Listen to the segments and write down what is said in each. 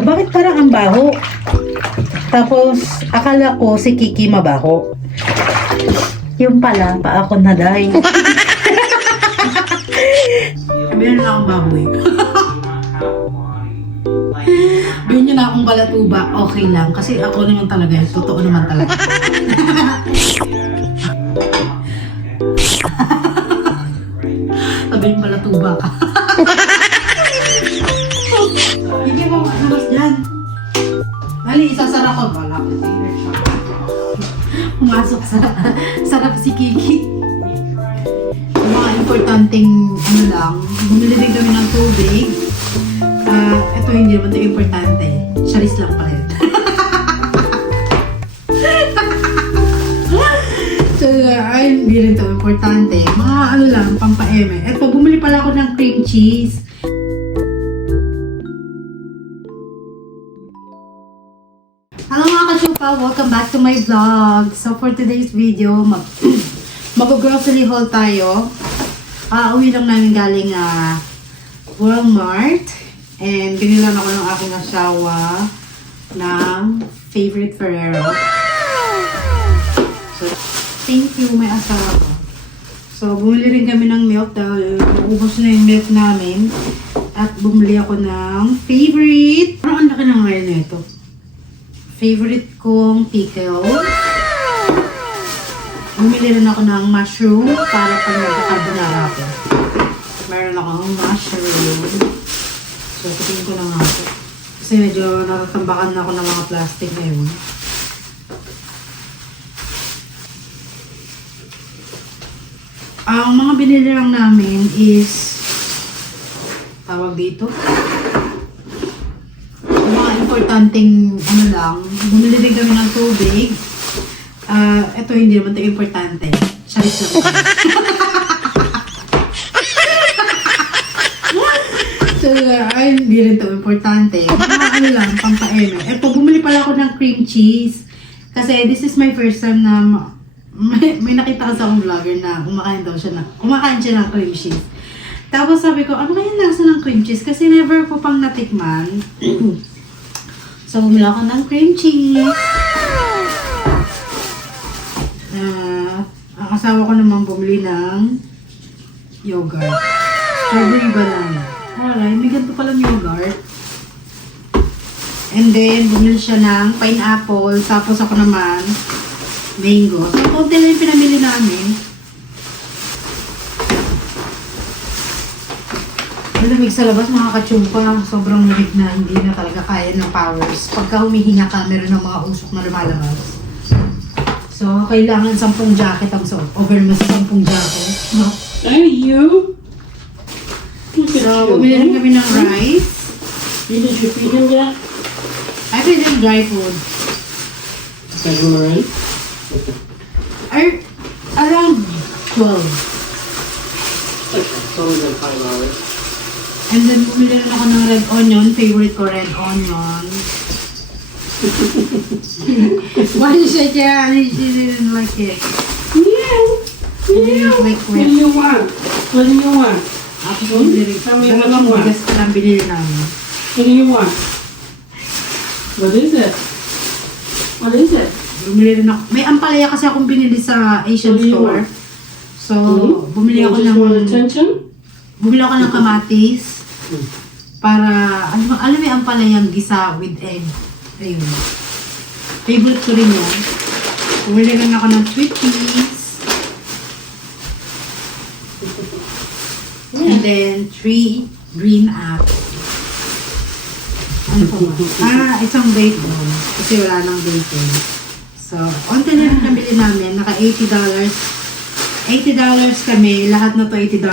bakit parang ang baho? Tapos, akala ko si Kiki mabaho. Yung pala, pa ako na dahil. Meron akong baboy. Yun yun akong balatuba, okay lang. Kasi ako naman talaga, totoo naman talaga. Sabi yung balatuba ka. Hindi mo labas dyan. Dali, isasara ko. Wala ko siya. Pumasok sa sarap si Kiki. Yung mga importanteng ano lang, bumili din kami ng tubig. Ito hindi naman ito importante. Charis lang pa rin. So, ay, hindi rin ito importante. Mga ano lang, pampa-eme. Ito, bumili pala ako ng cream cheese. Hello mga kachupa! Welcome back to my vlog. So, for today's video, mag-grocery haul tayo. Uwi lang namin galing Walmart. And binilan ako ng aking asawa ng favorite Ferrero. So, thank you, may asawa ko. So, bumili rin kami ng milk dahil ubos na yung milk namin. At bumili ako ng favorite. Parang ang laki na ngayon na ito. Favorite kong pickle. Bumili rin ako ng mushroom para pag nagkakarbonara ako. Meron akong mushroom. So, titingin ko lang ako. Kasi medyo natatambakan na ako ng mga plastic ngayon. Ang mga binili lang namin is tawag dito. Ang mga importanteng ano lang, bumili din kami ng tubig. Ito hindi naman ito importante. Charis lang. So, ay, hindi rin ito importante. Mga ano lang, pampa-eme. Ito, bumili pala ako ng cream cheese. Kasi this is my first time na may nakita ko sa akong vlogger na kumakain siya ng cream cheese. Tapos sabi ko, ano kaya lasa ng cream cheese? Kasi never ko pang natikman. So, bumili ako ng cream cheese. Ang asawa ko naman bumili ng yogurt. Strawberry banana. Alright, may ganito palang yogurt. And then, bumili siya ng pineapple. Tapos ako naman, mango. So, konti lang yung pinamili namin. Malamig sa labas, mga kachumpa. Sobrang lamig na hindi na talaga kaya ng powers. Pagka humihinga ka, meron ng mga usok na lumalabas. So, kailangan 10 jacket ang suot. Overmas 10 jacket. No? Hey, you! So, bumili rin kami ng rice. Did you feed him yet? I feed him dry food. Is that right? Around 12. Okay, so only like 5 hours. And then, bumili rin ako ng red onion. Favorite ko, red onion. Why did she say she didn't like it? Yeah. She didn't like What do it. you want? What do you want? Ako, bumili rin. Tell me what Dalawang you want. bigas na binili namin. What do you want? What is it? What is it? Bumili rin ako. May ampalaya kasi akong binili sa Asian What do you store. want? So, bumili You ako just want ng... attention? Bumili ako ng kamatis para, alam mo yung ampalayang gisa with egg. Ayun. Favorite ko rin yan. Bumili rin ako ng sweet peas. And then, 3 green apples. Ano po ba? Isang bacon. Kasi wala nang bacon. So, onti na rin nabili namin. Naka $80. $80 kami. Lahat na to $80.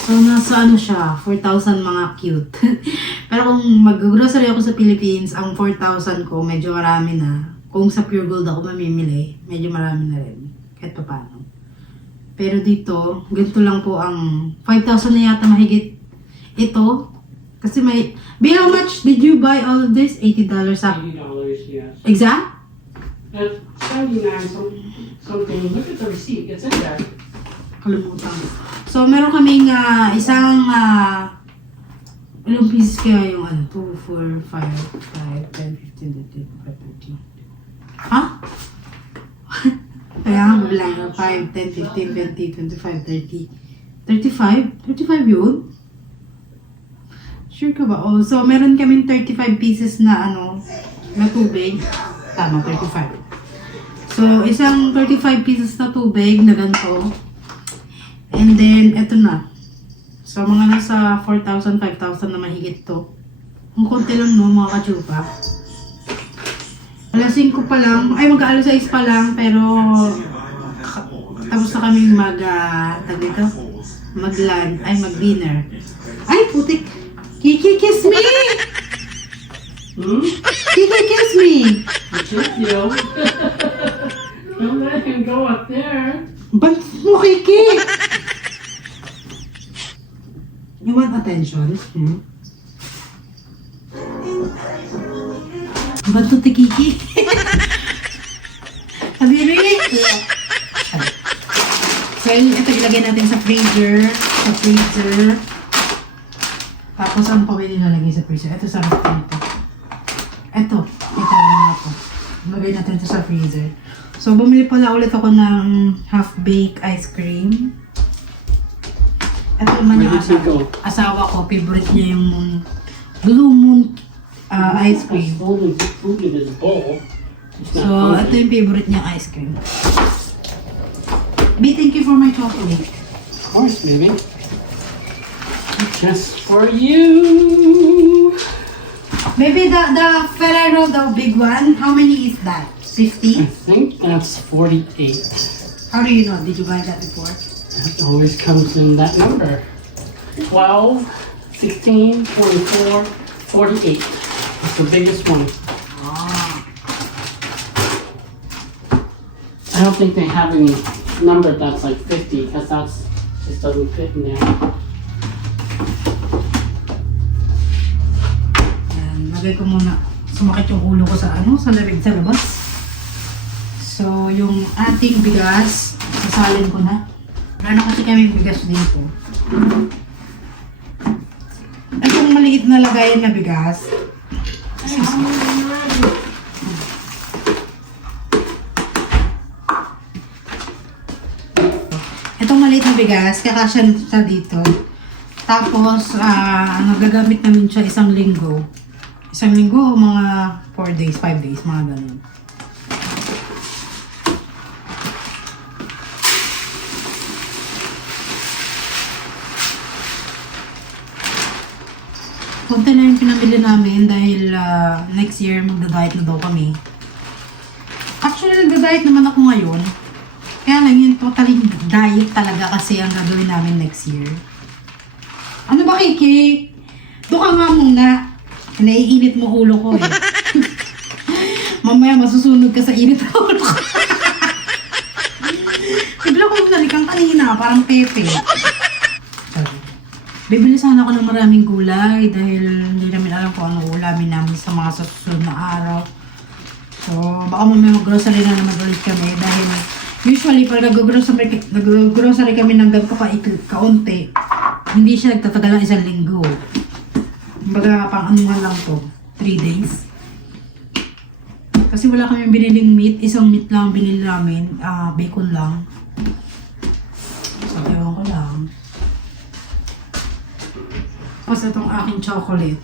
So, nasa ano siya, 4,000 mga cute. Pero kung mag-grocery ako sa Philippines, ang 4,000 ko, medyo marami na. Kung sa Pure Gold ako mamimili, medyo marami na rin. Kahit pa paano. Pero dito, ganito lang po ang 5,000 na yata mahigit ito. Kasi may... Be, how much did you buy all of this? $80 sa... $80, yes. Exact? That's 79 something. Look at the receipt. It's in there. Kalimutan. So, meron kaming isang Ilang pieces kaya yung ano? 2, 4, 5, 10, 15, 20, 25, 30. Ha? Kaya nga bilang 5, 10, 15, 20, 25, 30. 35? 35 yun? Sure ka ba? Oh, so meron kaming 35 pieces na ano, na tubig. Tama, 35. So, isang 35 pieces na tubig na ganito. And then, eto na. So, mga nasa 4,000, 5,000 na mahigit to. Ang konti lang no, mga kachupa. Alas 5 pa lang, ay mag-alas 6 pa lang, pero tapos na kami mag-lunch, ay mag-dinner. Ay, putik! Kiki, kiss me! Hmm? Kiki, kiss me! Kiss you. Don't let him go up there. Ba't mo, Kiki? You want attention? Hmm? Ba't to ti Kiki? Kabiri? So, ito ilagay natin sa freezer. Tapos, ano pa ba nilalagay sa freezer? Ito sa ref nito. Ito na ito. Ilagay natin ito sa freezer. So, bumili pala ulit ako ng half-baked ice cream. Ito naman yung Where did you go? asawa ko. Favorite niya yung Blue Moon ice cream. Holding food in his bowl. It's So, not ito yung favorite niya ice cream. B, thank you for my chocolate. Of course, baby. Just for you. Baby, the Ferrero, the big one, how many is that? I 50? think that's 48. How do you know? Did you buy that before? It always comes in that number. 12, 16, 24, 48. It's the biggest one. Ah. I don't think they have any number that's like 50 because that's just doesn't fit in there. Yan, lagay ko muna. Sumakit yung ulo ko sa sa lamig sa labas. So, yung ating bigas, sasalin ko na. Ano kasi kami bigas dito. Itong maliit na lagayan na bigas. Itong maliit na bigas, kakasya siya dito. Tapos, gagamit namin siya isang linggo. Isang linggo, mga 4 days, 5 days, mga ganun. Konti na yung pinamili namin dahil next year magda-diet na daw kami. Actually, nagda-diet naman ako ngayon. Kaya lang yung totally diet talaga kasi ang gagawin namin next year. Ano ba, Kiki? Doon ka nga muna. Naiinit mo ulo ko eh. Mamaya masusunog ka sa init ng ulo ko. Bigla ko nalikang kanina, parang pepe. Bibili sana ako ng maraming gulay dahil hindi namin alam kung ano ulamin namin sa mga susunod na araw. So, baka mamaya mag-grocery na naman ulit kami dahil usually pag nag-grocery kami ng ganito kaunti, hindi siya nagtatagal ng 1 linggo. Kumbaga, pang anuhan lang to, 3 days. Kasi wala kami biniling meat, isang meat lang binili namin, bacon lang. So, ewan ko lang. Tapos itong aking chocolate.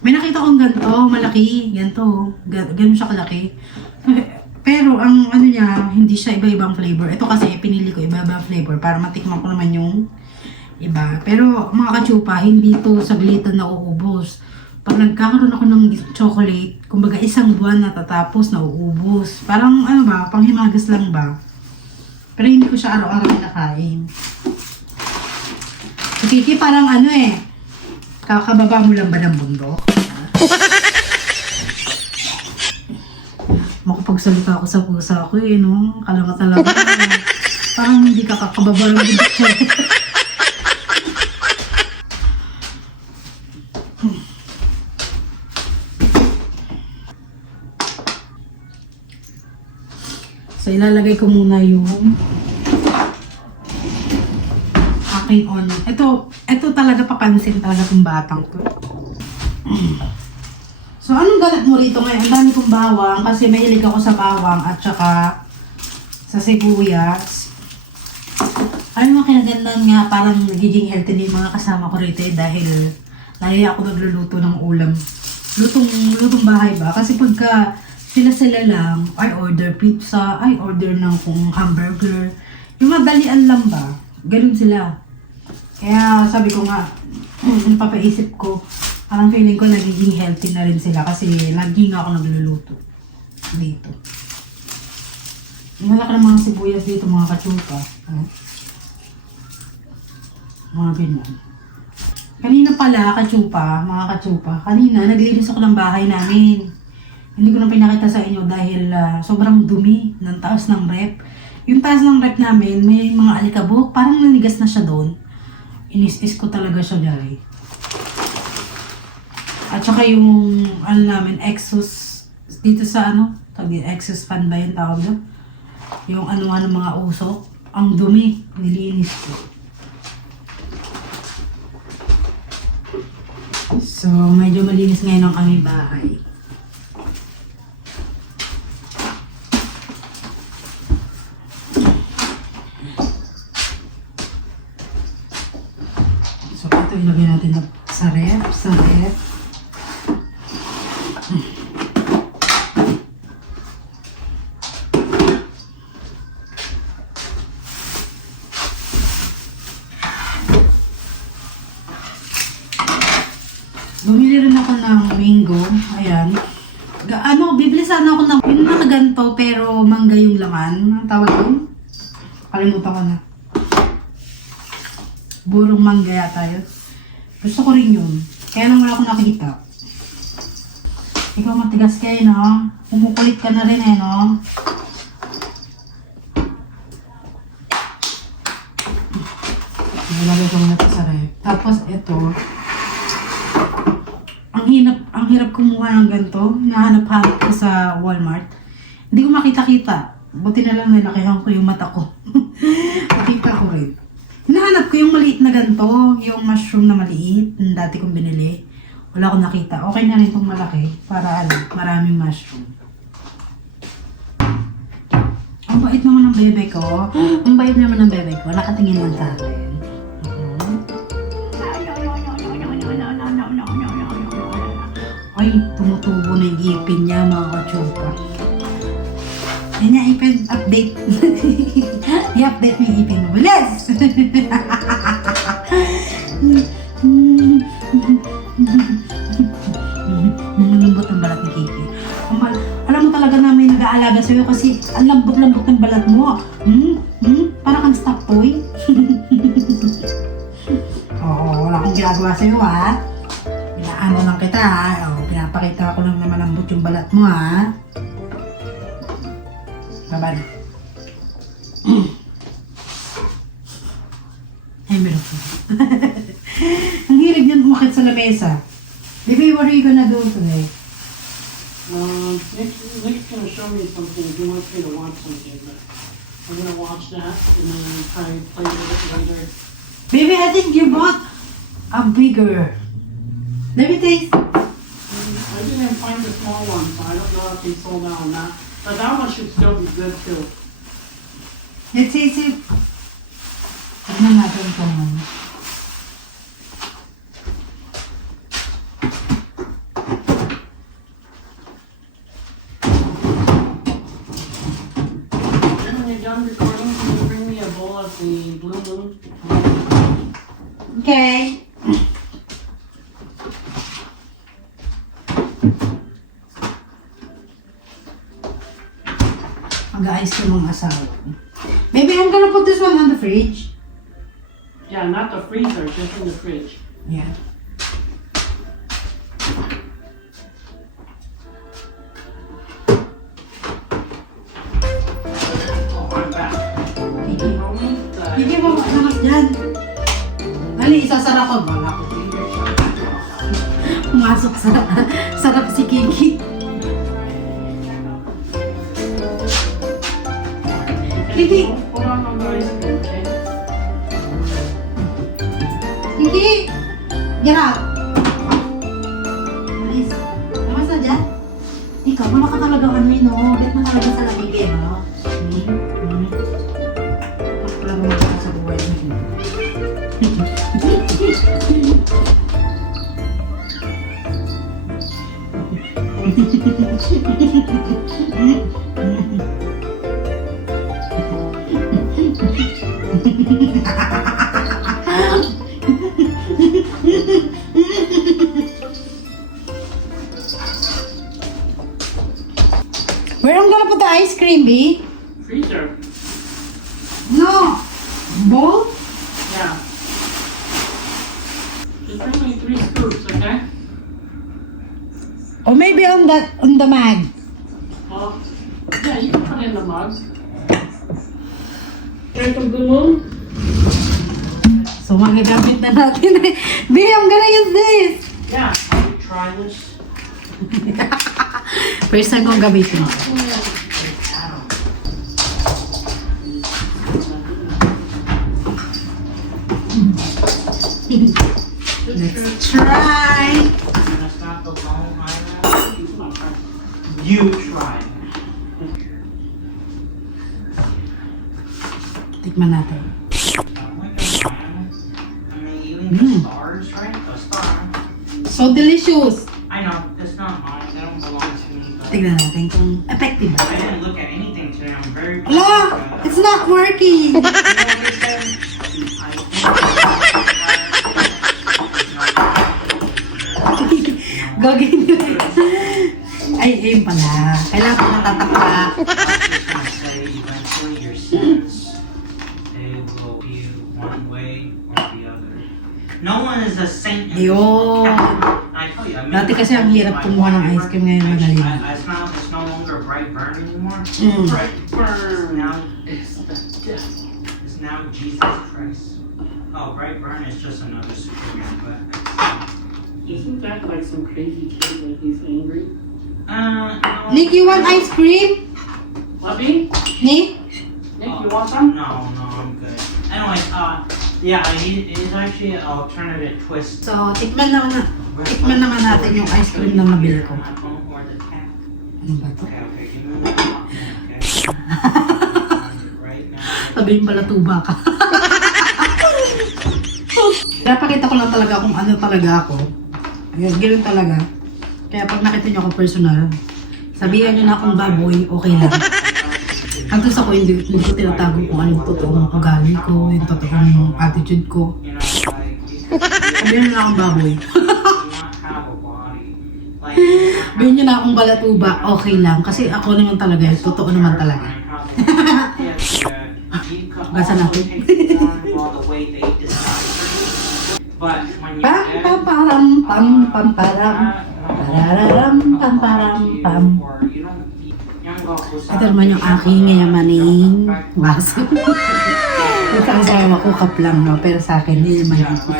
May nakita kong ganito, malaki, ganito, ganun siya kalaki. Pero ang ano niya, hindi siya iba-ibang flavor. Ito kasi pinili ko iba-ibang flavor para matikman ko naman yung iba. Pero mga kachupa, hindi to saglitan na uubos. Pag nagkakaroon ako ng chocolate, kumbaga 1 buwan natatapos na uubos. Parang ano ba, panghimagas lang ba? Pero hindi ko siya araw-araw nakain. So, Kiki, parang ano kakababa mo lang ba ng bundok? Makapagsalita ako sa pusa ko no? Kala nga talaga. Parang hindi ka kakababa ng bundok siya. So, ilalagay ko muna yung aking onion. Ito talaga papansin talaga kung batang to. So, anong ganap mo rito ngayon? Ang dami kong bawang kasi mahilig ako sa bawang at saka sa sibuyas. Alam mo, kinagandaan nga parang nagiging healthy na yung mga kasama ko rito dahil lagi ako nagluluto ng ulam. Lutong bahay ba? Kasi pagka sila lang, I order pizza, I order ng kung hamburger. Yung madalian lang ba? Ganun sila. Kaya sabi ko nga, napapaisip ko, parang feeling ko nagiging healthy na rin sila kasi lagi nga ako nagluluto dito. Wala ka ng mga sibuyas dito, mga katsuka. Mga ganyan. Kanina pala, mga katsupa, kanina naglinis ako ng bahay namin. Hindi ko na pinakita sa inyo dahil sobrang dumi ng taas ng rep. Yung taas ng rep namin, may mga alikabok, parang nanigas na siya doon. Inis-is ko talaga siya, guys. At saka yung, namin, exhaust, dito sa exhaust fan ba yung tawag doon? Yung ng mga usok, ang dumi, nilinis ko. So, medyo malinis ngayon ang aming bahay. So, ito ilagay natin sa ref. Bumili rin ako ng mango. Ayan. Bibili sana ako ng yung nakaganto pero mangga yung laman. Ang tawag yun? Kalimutan ko na. Burong mangga yata yun. Gusto ko rin yun. Kaya lang wala akong nakita. Ikaw matigas kayo, no? Umukulit ka na rin, no? Nilagay ko muna ito sa ref. Tapos ito. Ang hirap kumuha ng ganito. Nahanap-hanap ko sa Walmart. Hindi ko makita-kita. Buti na lang nilakihan ko yung mata ko. Makita ko rin. Hinahanap ko yung maliit na ganito. Yung mushroom na maliit. Yung dati kong binili. Wala akong nakita. Okay na rin itong malaki. Para maraming mushroom. Ang bait naman ng bebe ko. Ang bait naman ng bebe ko. Nakatingin lang sa akin. Ay, tumutubo na yung ipin niya, mga katsupa. Yan niya, ipin update. I-update mo yung ipin mo. Bilis! Malambot ang balat ni Kiki. Alam mo talaga na may nag-aalaga sa'yo kasi ang lambot-lambot ng balat mo. Parang kang stuck toy. Oo, wala akong ginagawa sa'yo, ha? Ano lang kita, ha? Pinapakita ko lang na malambot yung balat mo, ha? Babad. Ay, meron po. Ang hilig niyan umakit sa lamesa. Baby, what are you gonna do today? Nick's gonna show me something. He wants me to watch something, but I'm gonna watch that and then try and play with it later. Baby, I think you bought a bigger. Let me taste. I didn't find the small one, so I don't know if he sold out or not. But that one should still be good too. Let's taste it. Tignan natin kung ano. Then when you're done recording, can you bring me a bowl of the Blue Moon? Okay. Mag-aayos ko mga asawa ko. Baby, I'm gonna put this one on the fridge. Yeah, not the freezer, just in the fridge. Yeah. Oh, I'm back. Pigi. Mommy, Pigi mo, anak dyan. Dali, isasara ko. Wala ko. Pumasok sa sarap si Kiki. Kiki. Hold on, guys. Okay. Get out! Alis. Namas na dyan? Ikaw, wala ka talaga ano yun, no? Bet mo talaga sa lamig eh, no? Wala mo magkaka sa buhay mo. Where am gonna put the ice cream, B? Freezer. No! Bowl? Yeah. Just bring me 3 scoops, okay? Or maybe on the mag. Well, yeah, you can put it in the mug. Drink some Blue Moon? So, magagamit na natin. B, I'm gonna use this. Yeah. I'll try this. First time kong gamitin. Let's try. That's not the Long Island. You try. Tikman natin. I mean, even the stars, right? The star. So delicious. I know, it's not mine. They don't belong to me. But Tignan natin kung effective ba. I didn't look at anything today. I'm very. Ala! It's not working! You know what they said? Gagawin nyo. Ay, aim pala. Kailangan ko natatakpa. I was just gonna say, eventually your sins, they will be one way or the other. No one is a saint. In this world. Ayun. I tell you, I mean, Dati kasi ang hirap kumuha ng ice cream, ngayon madali na. It's no longer bright burn anymore. Right burn. Now It's the death. it's now Jesus Christ. Oh, bright burn is just another Superman, but Isn't that like some crazy kid when he's angry? no. Nick, you want ice cream? Lovey? Nick? Nick, you want some? No, I'm good. Anyway, yeah, it's actually an alternative twist. So, tikman naman natin yung ice cream na nabili ko. My phone or the tap. Ano ba to? Okay, give me one okay? Right now. Sabihin pala tuba ka. Napakita ko lang talaga kung ano talaga ako. Ayun, ganoon talaga. Kaya pag nakita niyo ako personal, sabihan niyo na akong baboy, okay lang. Hanggang sa ko, hindi ko tinatago kung ano yung totoong ugali ko, yung totoong attitude ko. You know, like Sabihan niyo na akong baboy. you not have a body. Like Sabihin niyo na akong balatuba, okay lang. Kasi ako naman talaga, totoo naman talaga. Basa natin. But when you Pam pam param pam pam param pararam pam param pam. Ito naman yung aking ngayamaning baso. Ito ang sayo makukap lang, no? Pero sa akin, hindi naman dito.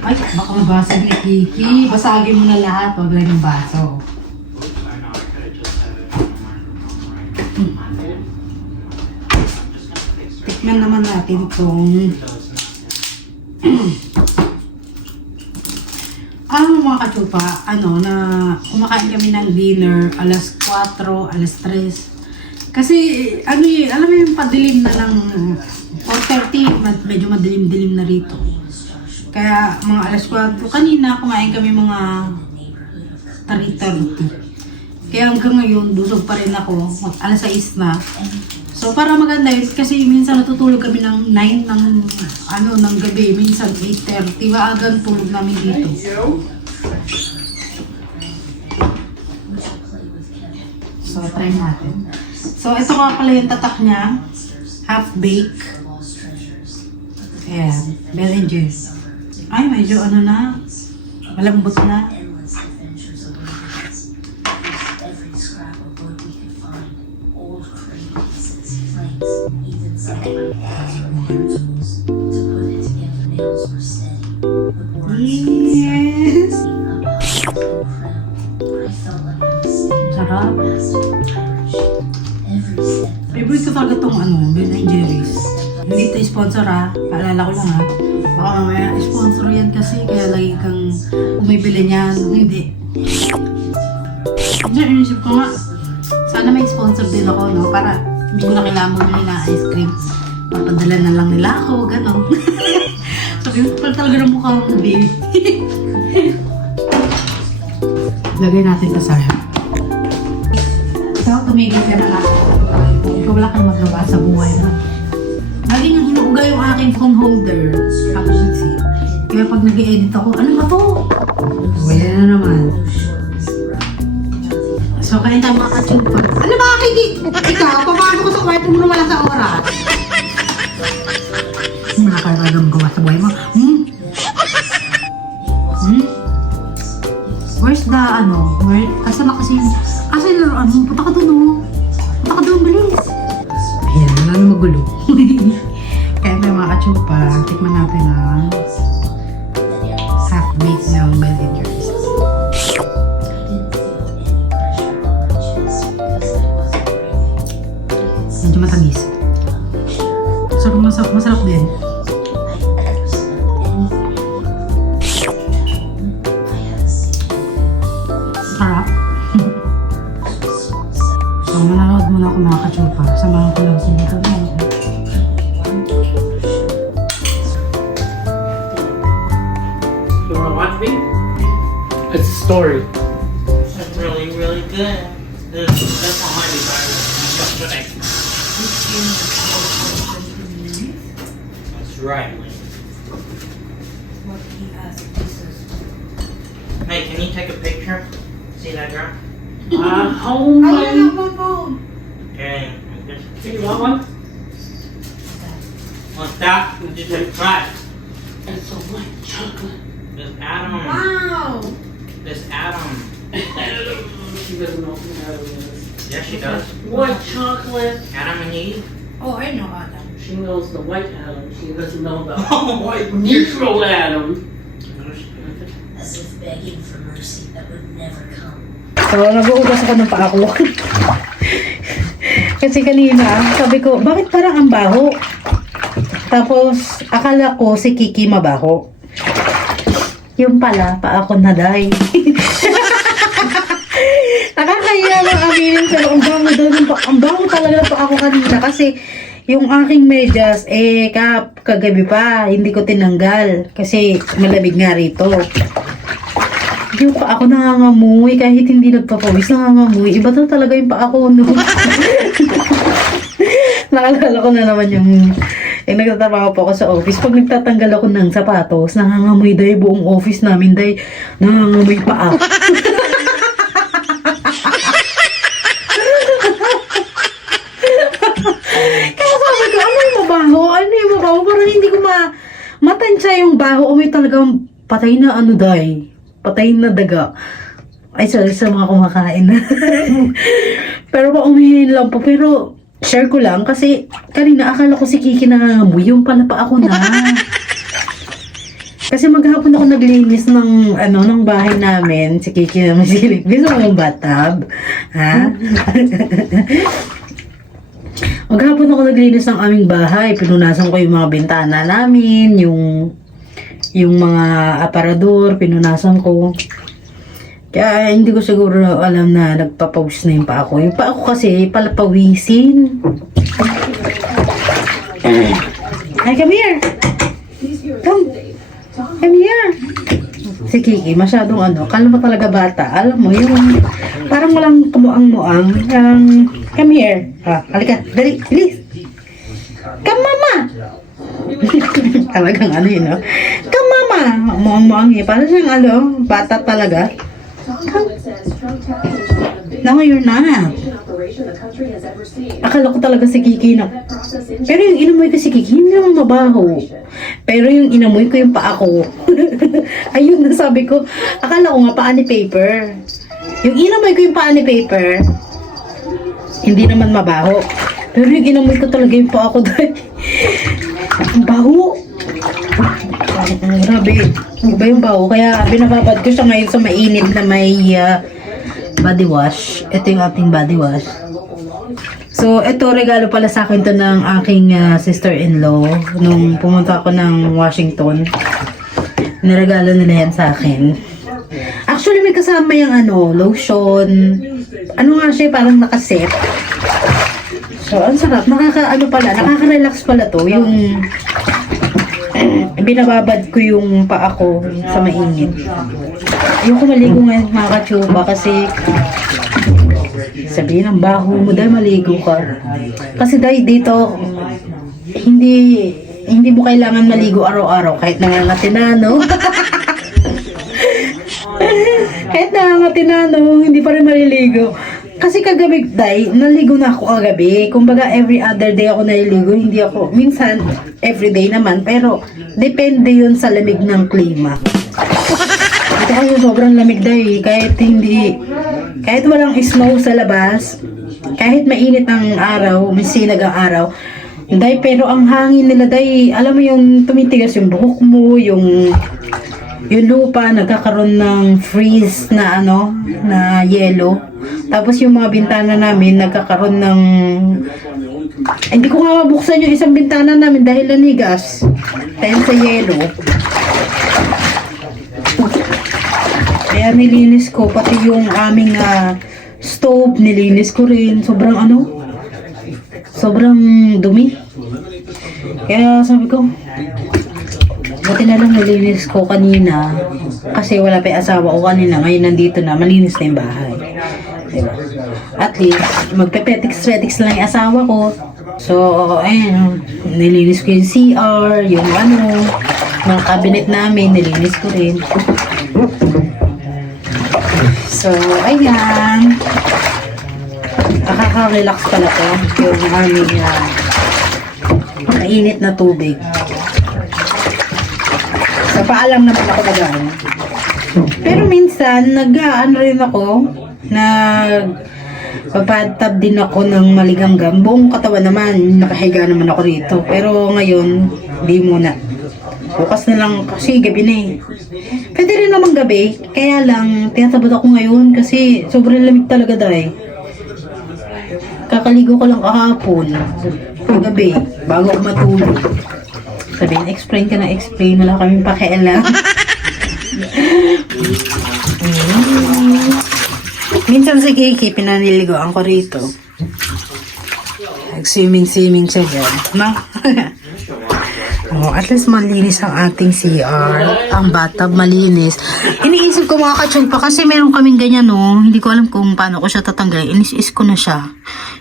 Ay, baka mabasag ni Kiki. Basagin mo na lahat, wag lang yung baso. Tikman naman natin itong mga katsupa, na kumakain kami ng dinner alas 4, alas 3. Kasi, alam mo yung padilim na ng 4:30, medyo madilim-dilim na rito. Kaya, mga alas 4, kanina kumain kami mga 3:30. Kaya hanggang ngayon, busog pa rin ako, alas 6 na. So, para maganda yun, kasi minsan natutulog kami ng 9 ng gabi, minsan 8:30, maagang tulog namin dito. So, try natin. So, ito nga pala yung tatak niya. Half-bake. Ayan. Ben and Jerry's. Ay, medyo na. Malambot na. Yes! Sarap. Favorite ko talaga itong Ben and Jerry's. Hindi ito sponsor ha. Paalala ko lang ha. Baka mamaya sponsor yan. kasi, kaya lagi kang umibili niyan. Hindi. Kasi inisip ko nga, sana may sponsor din ako, no? Para hindi ko na kailangan bumili ng ice cream. Papadala na lang nila ako, gano'n. Sabi ko, pala talaga ng mukha mo, baby. Lagay natin ito sa ikaw, tumigil ka na lang. Ikaw wala kang magawa sa buhay mo. Lagi niyang hinuuga yung aking phone holder. Actually, kaya pag nag-i-edit ako, ano ba to? Wala na naman. So, kain tayo mga kachupa. Ano ba, Kiki? Ikaw, paano ko sa kwarto mo wala sa oras? Wala ka talagang gawa sa buhay mo. Where's the, asa na kasi, asa yung laruan mo? Punta ka dun, oh. Punta ka dun, bilis. Ayan, wala na magulo. Kaya tayo mga kachupa, tikman natin ang half-baked ng Ben & Jerry's. Medyo matamis. Masarap din. Sarap. So, mananood muna ako mga kachupa. Samahan ko lang sa dito. You wanna watch me? It's a story. That's really, really good. That's on my desire. That's right. Hey, can you take a picture? See that girl? Oh my. Okay. You want one? Want that? Just try it. It's a white chocolate. This Adam. Wow! This Adam. She doesn't know who Adam is. Yes, she does. White chocolate. Adam and Eve. Oh, I know Adam. She knows the white Adam. She doesn't know the Oh, white neutral Adam. As if begging for mercy that would never come. So, nag-uugas ako ng paa ko. Kasi kanina, sabi ko, bakit parang ang baho? Tapos, akala ko si Kiki mabaho. Yung pala, paa ko na day. Nakakahiya lang aminin pero ang bango daw yung paa. Ang bango talaga ng paa ko kanina kasi yung aking medyas, kagabi pa, hindi ko tinanggal. Kasi malamig nga rito. Yung paa ko nangangamoy, kahit hindi nagpapawis, nangangamoy. Iba to talaga yung paa ko, no? Nakalala ko na naman yung nagtatrabaho po ako sa office. Pag nagtatanggal ako ng sapatos, nangangamoy dahil buong office namin dahil nangangamoy paa. Kaya sabi ko, ano yung mabaho? Ano yung mabaho? Parang hindi ko matansya yung baho. O may talagang patay na dahi. Patay na daga. Ay, sorry sa mga kumakain. Pero pa umihin lang po. Pero share ko lang kasi kanina akala ko si Kiki nangangamoy. Yung pala pa ako na. Kasi maghapon ako naglinis ng ng bahay namin. Si Kiki naman silip. Gusto mo yung bathtub? Ha? Maghapon ako naglinis ng aming bahay. Pinunasan ko yung mga bintana namin, yung mga aparador, pinunasan ko. Kaya hindi ko siguro alam na nagpapawis na yung paa ko. Yung paa ko kasi palapawisin. Hi, come here. Come here. Si Kiki, masyadong kala mo talaga bata. Alam mo, yung parang walang kamuang-muang. Come here. Halika, dali, bilis. Come, mama. Talagang no? Come, mama. Muang-muang parang siyang bata talaga. No, you're not. Akala ko talaga si Kiki na. Pero yung inamoy ko si Kiki, hindi naman mabaho. Pero yung inamoy ko yung paa ko. Ayun, nasabi ko. Akala ko nga paa ni Paper. Yung inamoy ko yung paa ni Paper, hindi naman mabaho. Pero yung inamoy ko talaga yung paa ko dahil. Ang baho. Grabe. Iba yung baho. Kaya binababad ko siya ngayon sa mainit na may body wash. Ito yung ating body wash. So, ito regalo pala sa akin to ng aking sister-in-law nung pumunta ako ng Washington. Niregalo nila yan sa akin. Actually, may kasama yung lotion. Ano nga siya, parang nakaset. So, ang sarap. Nakaka-relax pala to. Yung, binababad ko yung paa ko sa mainit. Ayoko maligo ngayon mga kachupa kasi sabihin ang baho mo dahil maligo ka. Kasi dahil dito, hindi mo kailangan maligo araw-araw kahit nangangatinano. Kahit nangangatinano, hindi pa rin maliligo. Kasi kagabi, naligo na ako kagabi. Kumbaga, every other day ako naliligo. Hindi ako, minsan, everyday naman. Pero, depende yun sa lamig ng klima. Ito kasi sobrang lamig dahil. Kahit walang snow sa labas, kahit mainit ang araw, may sinag ang araw, dahil pero ang hangin nila dahil, alam mo yung tumitigas yung buhok mo, yung lupa nagkakaroon ng freeze na na yellow. Tapos yung mga bintana namin nagkakaroon ng hindi ko nga mabuksan yung isang bintana namin dahil nanigas dahil sa yellow. Kaya nilinis ko pati yung aming stove, nilinis ko rin. Sobrang dumi. Kaya sabi ko, buti na lang nalinis ko kanina kasi wala pa yung asawa ko kanina. Ngayon nandito na, malinis na yung bahay. Diba? At least, magpe-petix lang yung asawa ko. So, ayun, nilinis ko yung CR, yung mga cabinet namin, nilinis ko rin. So, ayan. Nakaka-relax pala to. Yung aming mainit na tubig. Sa paalam naman ako nag-ano. Pero minsan, nag-ano rin ako, papadtab din ako ng maligamgam. Buong katawan naman, nakahiga naman ako rito. Pero ngayon, di muna. Bukas na lang kasi gabi na eh. Pwede rin naman gabi, kaya lang, tinatabot ako ngayon kasi sobrang lamig talaga dahil. Kakaligo ko lang kahapon, gabi, bago ako matulog. Sabihin, explain ka na explain, wala kaming pakialam. Minsan si Kiki, pinaniligoan ko rito. Nag-swimming siya dyan. No? At least malinis ang ating CR. Ang bathtub malinis. Iniisip ko mga kachulpa kasi meron kaming ganyan Hindi ko alam kung paano ko siya tatanggalin. Inis-is ko na siya.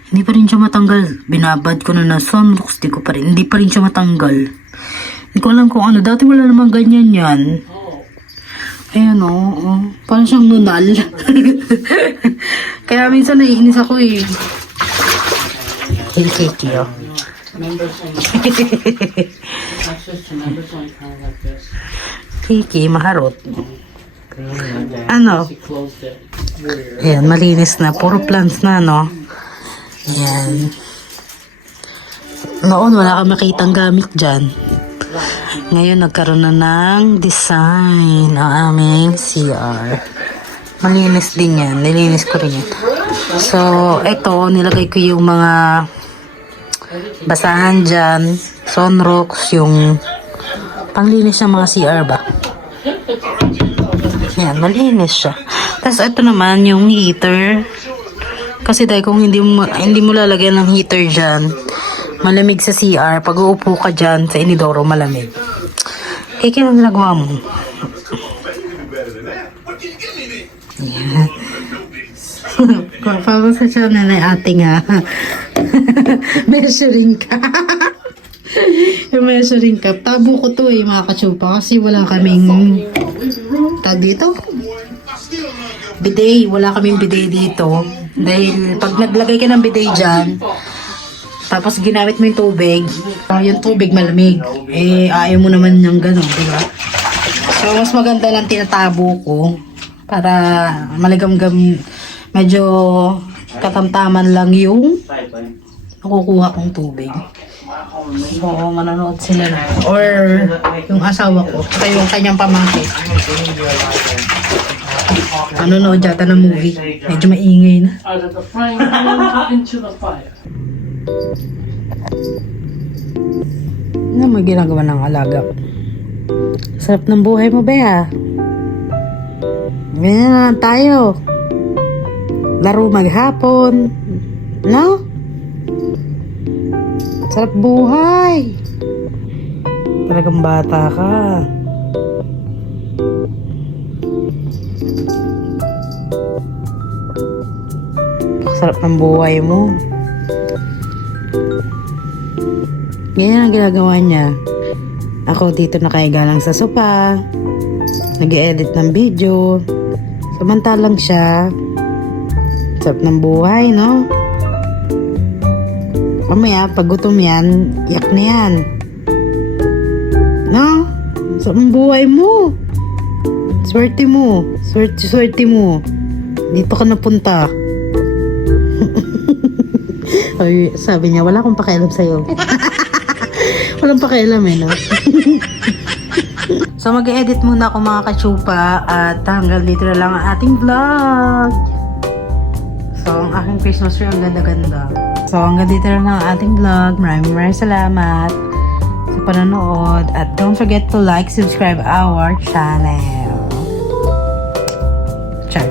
Hindi pa rin siya matanggal. Binabad ko na sunrocks. Hindi pa rin siya matanggal. Hindi ko alam kung ano. Dati wala namang ganyan yan. Ayan parang siyang nunal. Kaya minsan naiinis ako eh. Kiki Kiki, maharot. Ayan, malinis na. Puro plants na, Ayan. Noon, wala kang makitang gamit dyan. Ngayon, nagkaroon na ng design ang aming CR. Malinis din yan. Nilinis ko rin yan. So, ito, nilagay ko yung mga basahan dyan. Sunrocks, yung panglinis ng mga CR ba. Yan, malinis siya. Tapos, ito naman, yung heater. Kasi dahil kung hindi mo lalagyan ng heater dyan, malamig sa CR. Pag uupo ka dyan sa inidoro, malamig. Kaya kaya nagawa mo. Yan. Para sa channel ay ating measuring cup. Yung measuring cup. Tabo ko to mga kachupa kasi wala kaming dito. Bidet. Wala kaming bidet dito. Dahil pag naglagay ka ng bidet dyan, tapos ginamit mo yung tubig, yung tubig malamig. Ayaw mo naman yung gano'n, diba? So, mas maganda lang tinatabo ko para maligamgam, medyo katamtaman lang yung nakukuha kong tubig. So, manonood sila na. Or yung asawa ko, saka yung kanyang pamangkin. Manonood yata ng movie. Medyo maingay na. Out of the frying pan into the fire. Ano may ginagawa ng alaga? Sarap ng buhay mo, Bea. Ganyan na lang tayo. Laro maghapon. No? Sarap buhay. Talagang bata ka. Sarap ng buhay mo. Ganyan ang ginagawa niya. Ako dito nakahiga lang sa sopa. Nag-edit ng video. Samantalang siya. Sarap ng buhay, no? Mamaya, pag gutom yan, yak na yan. No? Sarap ng buhay mo. Swerte mo. Swerte mo. Dito ka napunta. Ay, sabi niya, wala akong pakialam sa'yo. Walang pakialam no? So mag-edit muna ako mga kachupa at hanggang dito na lang ang ating vlog. So ang aking Christmas tree ang ganda-ganda. So hanggang dito na lang ang ating vlog. Maraming salamat sa panonood at don't forget to like, subscribe our channel. Char.